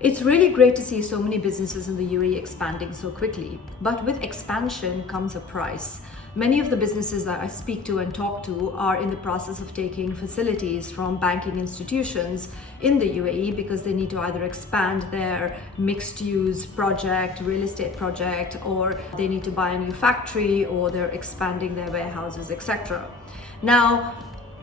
It's really great to see so many businesses in the UAE expanding so quickly, but with expansion comes a price. Many of the businesses that I speak to and talk to are in the process of taking facilities from banking institutions in the UAE because they need to either expand their mixed-use project, real estate project, or they need to buy a new factory, or they're expanding their warehouses, etc. Now,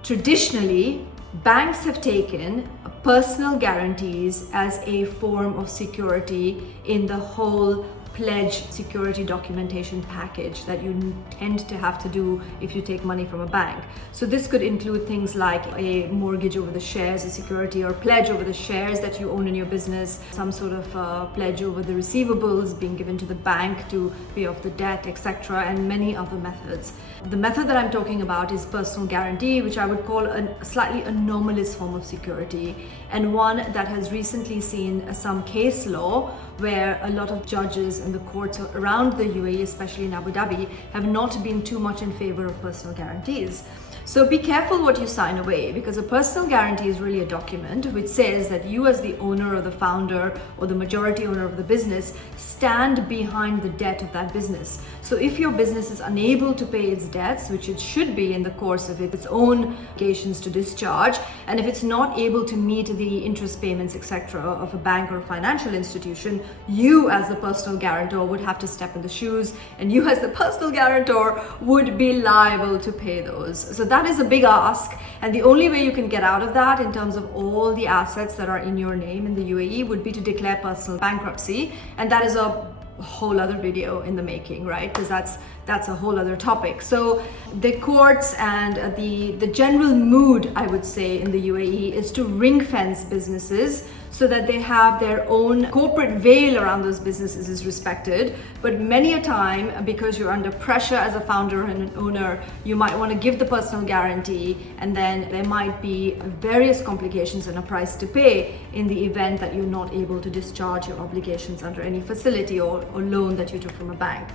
traditionally, banks have taken personal guarantees as a form of security in the whole pledge security documentation package that you tend to have to do if you take money from a bank. So this could include things like a mortgage over the shares, a security or pledge over the shares that you own in your business, some sort of pledge over the receivables being given to the bank to pay off the debt, etc., and many other methods. The method that I'm talking about is personal guarantee, which I would call a slightly anomalous form of security, and one that has recently seen some case law where a lot of judges in the courts around the UAE, especially in Abu Dhabi, have not been too much in favor of personal guarantees. So be careful what you sign away, because a personal guarantee is really a document which says that you, as the owner or the founder or the majority owner of the business, stand behind the debt of that business. So if your business is unable to pay its debts, which it should be in the course of its own obligations to discharge, and if it's not able to meet the interest payments, etc., of a bank or a financial institution, you as the personal guarantor would have to step in the shoes, and you as the personal guarantor would be liable to pay those. So that is a big ask, and the only way you can get out of that in terms of all the assets that are in your name in the UAE would be to declare personal bankruptcy, and that is a whole other video in the making, right? Because that's a whole other topic. So the courts and the general mood, I would say, in the UAE is to ring fence businesses so that they have their own corporate veil around those businesses is respected. But many a time, because you're under pressure as a founder and an owner, you might want to give the personal guarantee, and then there might be various complications and a price to pay in the event that you're not able to discharge your obligations under any facility or loan that you took from a bank.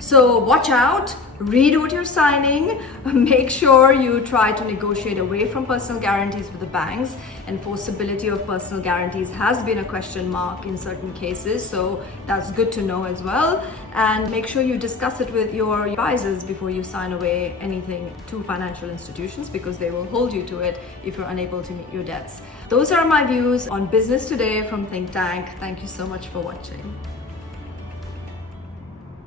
So watch out, read what you're signing, make sure you try to negotiate away from personal guarantees with the banks. Enforceability of personal guarantees has been a question mark in certain cases, so that's good to know as well. And make sure you discuss it with your advisors before you sign away anything to financial institutions, because they will hold you to it if you're unable to meet your debts. Those are my views on business today from Think Tank. Thank you so much for watching.